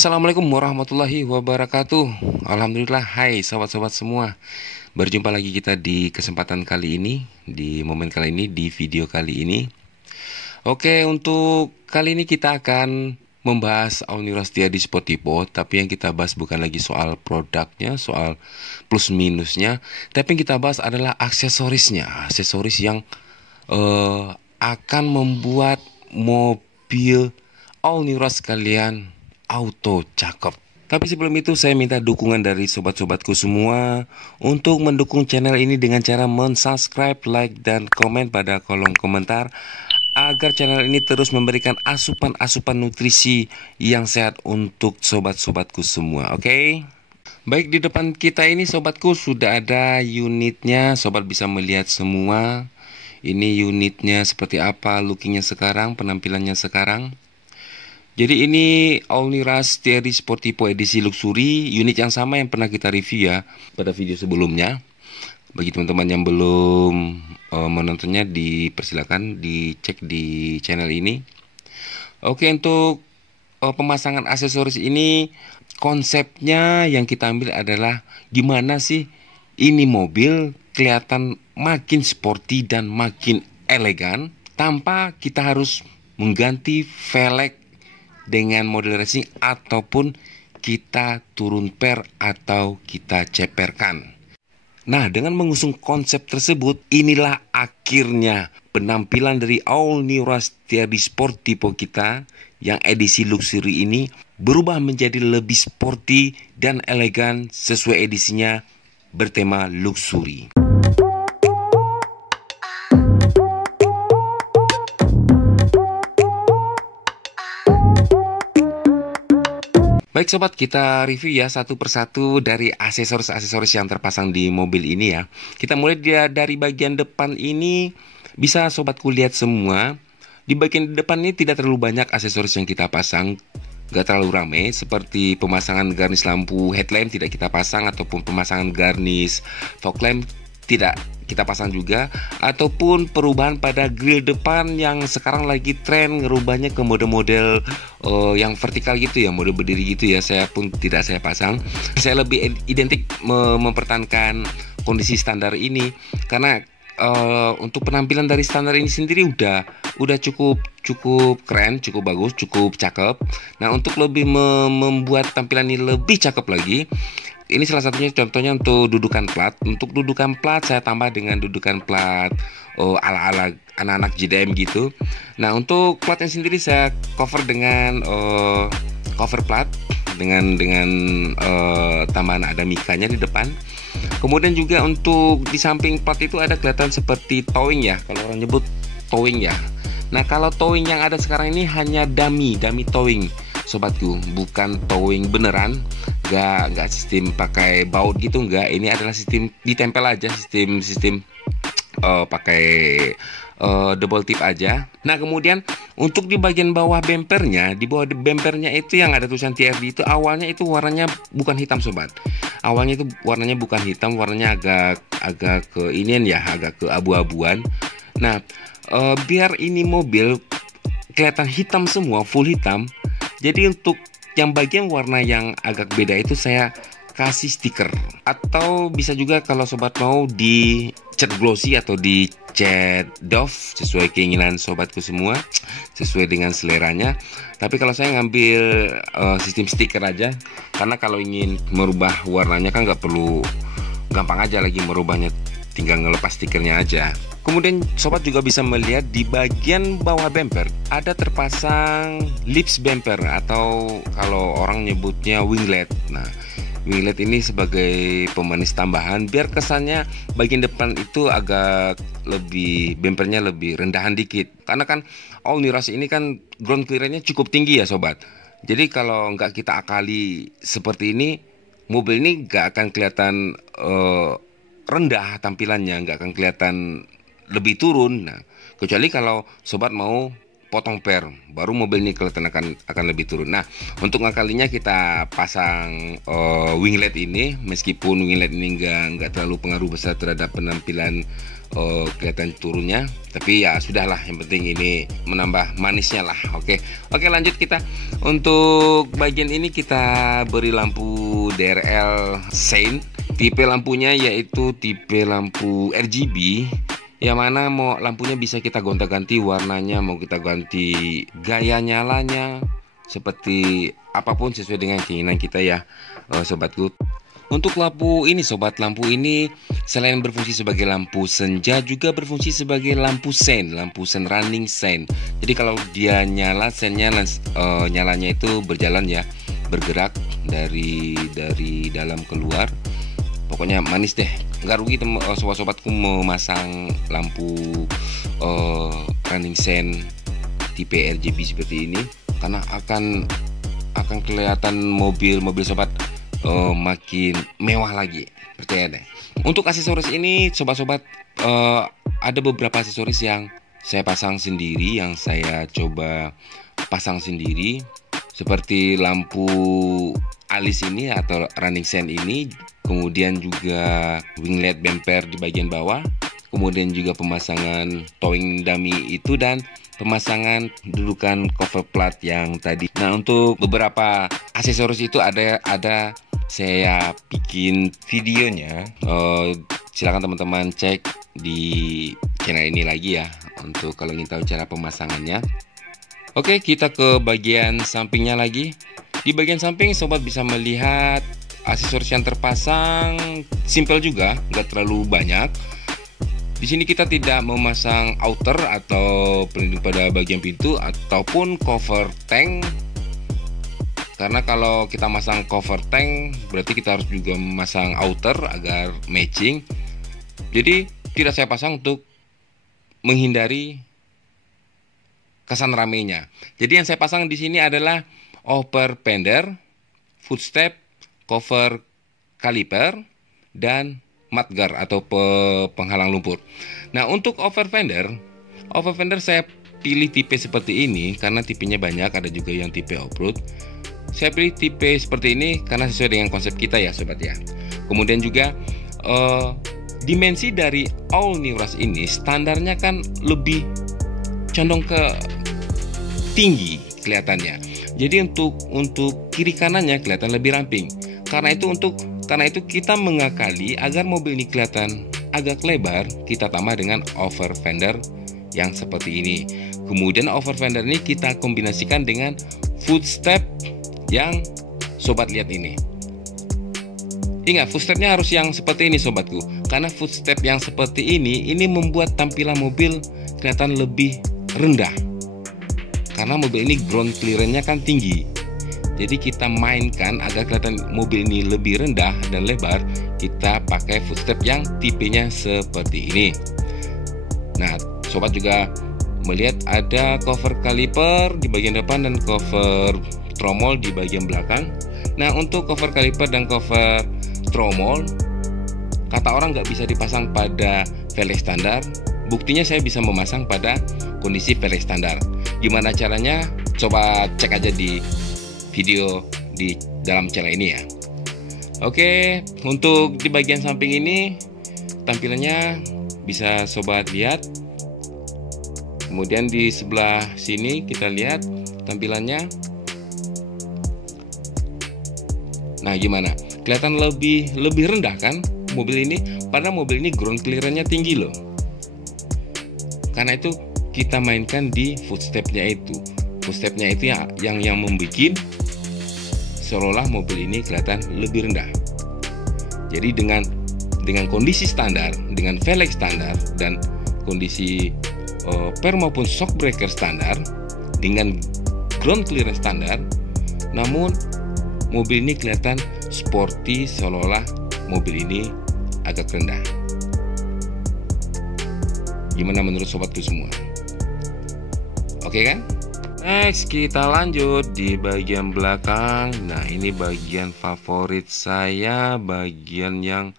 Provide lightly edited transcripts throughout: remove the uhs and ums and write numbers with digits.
Assalamualaikum warahmatullahi wabarakatuh. Alhamdulillah, hai sobat-sobat semua. Berjumpa lagi kita di kesempatan kali ini, di momen kali ini, di video kali ini. Oke, untuk kali ini kita akan membahas Aulniras Setiadi Sportivo. Tapi yang kita bahas bukan lagi soal produknya, soal plus minusnya, tapi yang kita bahas adalah aksesorisnya. Aksesoris yang akan membuat mobil Aulniras kalian auto cakep. Tapi sebelum itu saya minta dukungan dari sobat-sobatku semua untuk mendukung channel ini dengan cara mensubscribe, like, dan komen pada kolom komentar agar channel ini terus memberikan asupan-asupan nutrisi yang sehat untuk sobat-sobatku semua. Oke? Baik, di depan kita ini sobatku sudah ada unitnya. Sobat bisa melihat semua. Ini unitnya seperti apa, lookingnya sekarang, penampilannya sekarang. Jadi ini Aulniras Setiadi Sportivo edisi luxury, unit yang sama yang pernah kita review ya pada video sebelumnya. Bagi teman-teman yang belum menontonnya, dipersilakan dicek di channel ini. Oke, untuk pemasangan aksesoris ini, konsepnya yang kita ambil adalah gimana sih ini mobil kelihatan makin sporty dan makin elegan tanpa kita harus mengganti velg dengan model racing ataupun kita turun per atau kita ceperkan. Nah, dengan mengusung konsep tersebut, inilah akhirnya penampilan dari Aulniras Setiadi Sportivo kita yang edisi luxury ini berubah menjadi lebih sporty dan elegan sesuai edisinya bertema luxury. Baik sobat, kita review ya satu persatu dari aksesoris-aksesoris yang terpasang di mobil ini ya. Kita mulai dari bagian depan ini, bisa sobatku lihat semua. Di bagian depan ini tidak terlalu banyak aksesoris yang kita pasang, gak terlalu rame. Seperti pemasangan garnish lampu headlamp tidak kita pasang, ataupun pemasangan garnish fog lamp tidak kita pasang juga, ataupun perubahan pada grill depan yang sekarang lagi tren ngerubahnya ke model-model yang vertikal gitu ya, mode berdiri gitu ya. Saya pun tidak saya pasang. Saya lebih identik mempertahankan kondisi standar ini karena untuk penampilan dari standar ini sendiri udah cukup keren, cukup bagus, cukup cakep. Nah, untuk lebih membuat tampilan ini lebih cakep lagi, ini salah satunya contohnya untuk dudukan plat. Untuk dudukan plat saya tambah dengan dudukan plat ala-ala anak-anak JDM gitu. Nah, untuk platnya sendiri saya cover dengan cover plat dengan tambahan ada mikanya di depan. Kemudian juga untuk di samping plat itu ada kelihatan seperti towing ya, kalau orang nyebut towing ya. Nah, kalau towing yang ada sekarang ini hanya dummy towing sobatku, bukan towing beneran. Nggak sistem pakai baut gitu, nggak. Ini adalah sistem ditempel aja, sistem pakai double tip aja. Nah, kemudian untuk di bagian bawah bempernya, di bawah bempernya itu yang ada tulisan TRD itu awalnya itu warnanya bukan hitam sobat. Awalnya itu warnanya bukan hitam, warnanya agak ke inian ya, agak ke abu-abuan. Nah, biar ini mobil kelihatan hitam semua, full hitam. Jadi untuk yang bagian warna yang agak beda itu saya kasih stiker, atau bisa juga kalau sobat mau di cat glossy atau di cat doff sesuai keinginan sobatku semua, sesuai dengan seleranya. Tapi kalau saya ngambil sistem stiker aja, karena kalau ingin merubah warnanya kan nggak perlu, gampang aja lagi merubahnya, tinggal ngelepas stikernya aja. Kemudian sobat juga bisa melihat di bagian bawah bumper ada terpasang lips bumper, atau kalau orang nyebutnya winglet. Nah, winglet ini sebagai pemanis tambahan biar kesannya bagian depan itu agak lebih, bumpernya lebih rendahan dikit. Karena kan Aulniras ini kan ground clearance-nya cukup tinggi ya sobat. Jadi kalau nggak kita akali seperti ini, mobil ini nggak akan kelihatan rendah tampilannya, nggak akan kelihatan lebih turun. Nah, kecuali kalau sobat mau potong per, baru mobil ini kelihatan akan lebih turun. Nah, untuk ngakalinya kita pasang winglet ini, meskipun winglet ini nggak terlalu pengaruh besar terhadap penampilan kelihatan turunnya, tapi ya sudahlah, yang penting ini menambah manisnya lah. Oke, lanjut kita. Untuk bagian ini kita beri lampu DRL Saint. Tipe lampunya yaitu tipe lampu RGB, yang mana mau lampunya bisa kita gonta-ganti warnanya, mau kita ganti gaya nyalanya, seperti apapun sesuai dengan keinginan kita ya, sobatku. Untuk lampu ini sobat, lampu ini selain berfungsi sebagai lampu senja juga berfungsi sebagai lampu sen running sen. Jadi kalau dia nyala, sennya nyalanya itu berjalan ya, bergerak dari dalam keluar. Pokoknya manis deh, nggak rugi sobat-sobatku memasang lampu running sen tipe RGB seperti ini, karena akan kelihatan mobil sobat makin mewah lagi, percaya deh. Untuk aksesoris ini sobat-sobat, ada beberapa aksesoris yang saya pasang sendiri, yang saya coba pasang sendiri, seperti lampu alis ini atau running sen ini, kemudian juga winglet bumper di bagian bawah, kemudian juga pemasangan towing dummy itu, dan pemasangan dudukan cover plat yang tadi. Nah, untuk beberapa aksesoris itu ada saya bikin videonya. Silakan teman-teman cek di channel ini lagi ya, untuk kalau ingin tahu cara pemasangannya. Oke, kita ke bagian sampingnya lagi. Di bagian samping sobat bisa melihat aksesoris yang terpasang simple juga, nggak terlalu banyak. Di sini kita tidak memasang outer atau pelindung pada bagian pintu ataupun cover tank, karena kalau kita masang cover tank berarti kita harus juga memasang outer agar matching. Jadi tidak saya pasang untuk menghindari kesan ramainya. Jadi yang saya pasang di sini adalah upper fender, footstep, cover kaliper, dan mudguard atau penghalang lumpur. Nah, untuk over fender saya pilih tipe seperti ini karena tipenya banyak, ada juga yang tipe off-road. Saya pilih tipe seperti ini karena sesuai dengan konsep kita ya sobat ya. Kemudian juga dimensi dari All New Rush ini standarnya kan lebih condong ke tinggi kelihatannya. Jadi untuk kiri kanannya kelihatan lebih ramping. Karena itu kita mengakali agar mobil ini kelihatan agak lebar, kita tambah dengan over fender yang seperti ini. Kemudian over fender ini kita kombinasikan dengan footstep yang sobat lihat ini. Ingat, footstepnya harus yang seperti ini sobatku, karena footstep yang seperti ini membuat tampilan mobil kelihatan lebih rendah, karena mobil ini ground clearance-nya kan tinggi. Jadi kita mainkan agar kelihatan mobil ini lebih rendah dan lebar, kita pakai footstep yang tipenya seperti ini. Nah, sobat juga melihat ada cover kaliper di bagian depan dan cover tromol di bagian belakang. Nah, untuk cover kaliper dan cover tromol, kata orang nggak bisa dipasang pada velg standar. Buktinya saya bisa memasang pada kondisi velg standar. Gimana caranya? Coba cek aja di video di dalam channel ini ya. Oke, untuk di bagian samping ini tampilannya bisa sobat lihat. Kemudian di sebelah sini kita lihat tampilannya. Nah, gimana? Kelihatan lebih rendah kan mobil ini? Padahal mobil ini ground clearance-nya tinggi loh. Karena itu kita mainkan di footstep-nya itu. Footstep-nya itu yang membuat seolah-olah mobil ini kelihatan lebih rendah. Jadi dengan kondisi standar, dengan velg standar dan kondisi per maupun shock breaker standar, dengan ground clearance standar, namun mobil ini kelihatan sporty, seolah-olah mobil ini agak rendah. Gimana menurut sobatku semua? Oke kan? Next, kita lanjut di bagian belakang. Nah, ini bagian favorit saya, bagian yang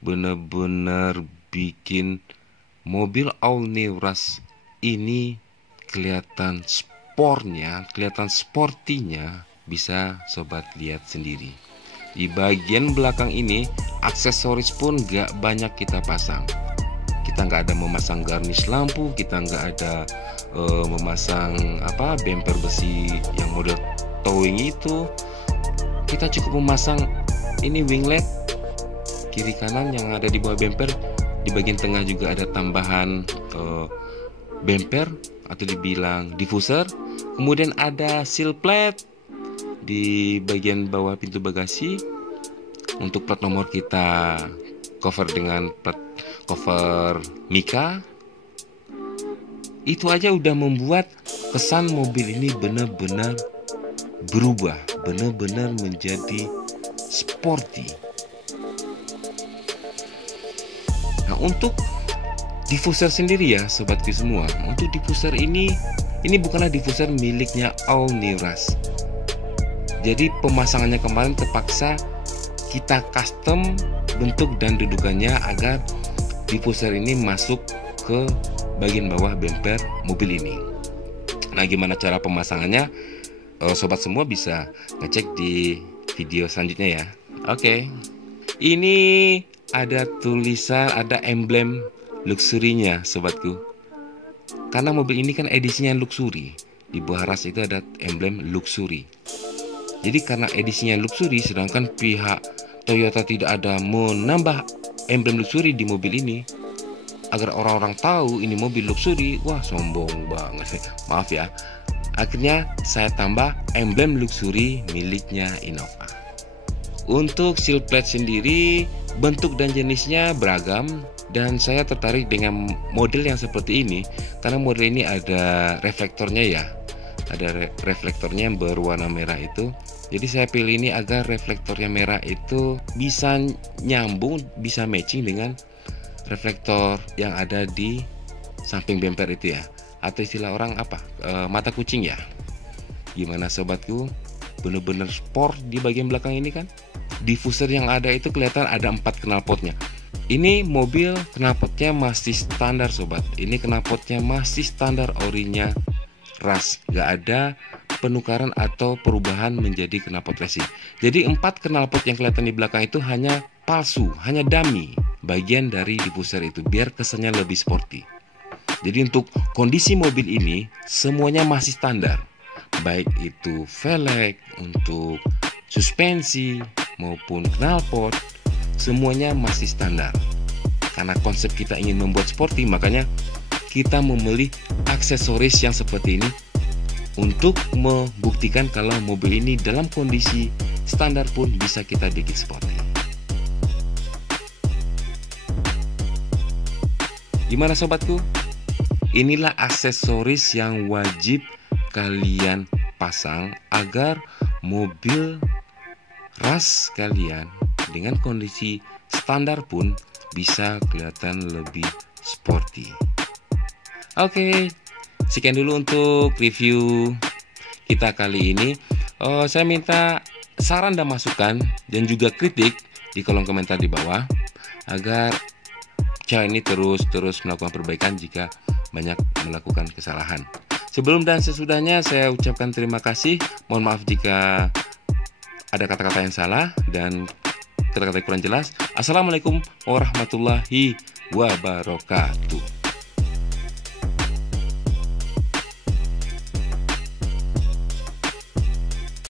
benar-benar bikin mobil All New Rush ini kelihatan sportnya, kelihatan sportinya. Bisa sobat lihat sendiri. Di bagian belakang ini aksesoris pun gak banyak kita pasang. Kita nggak ada memasang garnish lampu, kita nggak ada memasang bumper besi yang model towing itu. Kita cukup memasang ini winglet kiri kanan yang ada di bawah bumper. Di bagian tengah juga ada tambahan bumper atau dibilang diffuser. Kemudian ada seal plate di bagian bawah pintu bagasi. Untuk plat nomor kita cover dengan plat cover Mika. Itu aja udah membuat kesan mobil ini benar-benar berubah, benar-benar menjadi sporty. Nah, untuk diffuser sendiri ya sobatku semua, untuk diffuser ini bukanlah diffuser miliknya All New Rush. Jadi pemasangannya kemarin terpaksa kita custom bentuk dan dudukannya agar diffuser ini masuk ke bagian bawah bumper mobil ini. Nah, gimana cara pemasangannya? Sobat semua bisa ngecek di video selanjutnya ya. Oke. Ini ada tulisan, ada emblem luxury-nya sobatku. Karena mobil ini kan edisinya luxury. Di bawah ras itu ada emblem luxury. Jadi karena edisinya luxury, sedangkan pihak Toyota tidak ada menambah emblem luxury di mobil ini agar orang-orang tahu ini mobil luxury. Wah, sombong banget. Maaf ya. Akhirnya saya tambah emblem luxury miliknya Innova. Untuk seal plate sendiri, bentuk dan jenisnya beragam, dan saya tertarik dengan model yang seperti ini karena model ini ada reflektornya ya. Ada reflektornya yang berwarna merah itu. Jadi saya pilih ini agar reflektornya merah itu bisa nyambung, bisa matching dengan reflektor yang ada di samping bumper itu ya. Atau istilah orang mata kucing ya. Gimana sobatku? Bener-bener sport di bagian belakang ini kan. Diffuser yang ada itu kelihatan ada 4 knalpotnya. Ini mobil knalpotnya masih standar sobat. Ini knalpotnya masih standar orinya Rush. Gak ada penukaran atau perubahan menjadi knalpot racing. Jadi 4 knalpot yang kelihatan di belakang itu hanya palsu, hanya dummy, bagian dari diffuser itu biar kesannya lebih sporty. Jadi untuk kondisi mobil ini semuanya masih standar, baik itu velg, untuk suspensi maupun knalpot, semuanya masih standar. Karena konsep kita ingin membuat sporty, makanya kita memilih aksesoris yang seperti ini untuk membuktikan kalau mobil ini dalam kondisi standar pun bisa kita bikin sporty. Gimana sobatku? Inilah aksesoris yang wajib kalian pasang agar mobil Rush kalian dengan kondisi standar pun bisa kelihatan lebih sporty. Oke, sekian dulu untuk review kita kali ini. Saya minta saran dan masukan dan juga kritik di kolom komentar di bawah agar channel ini terus melakukan perbaikan jika banyak melakukan kesalahan. Sebelum dan sesudahnya saya ucapkan terima kasih. Mohon maaf jika ada kata-kata yang salah dan kata-kata yang kurang jelas. Assalamualaikum warahmatullahi wabarakatuh.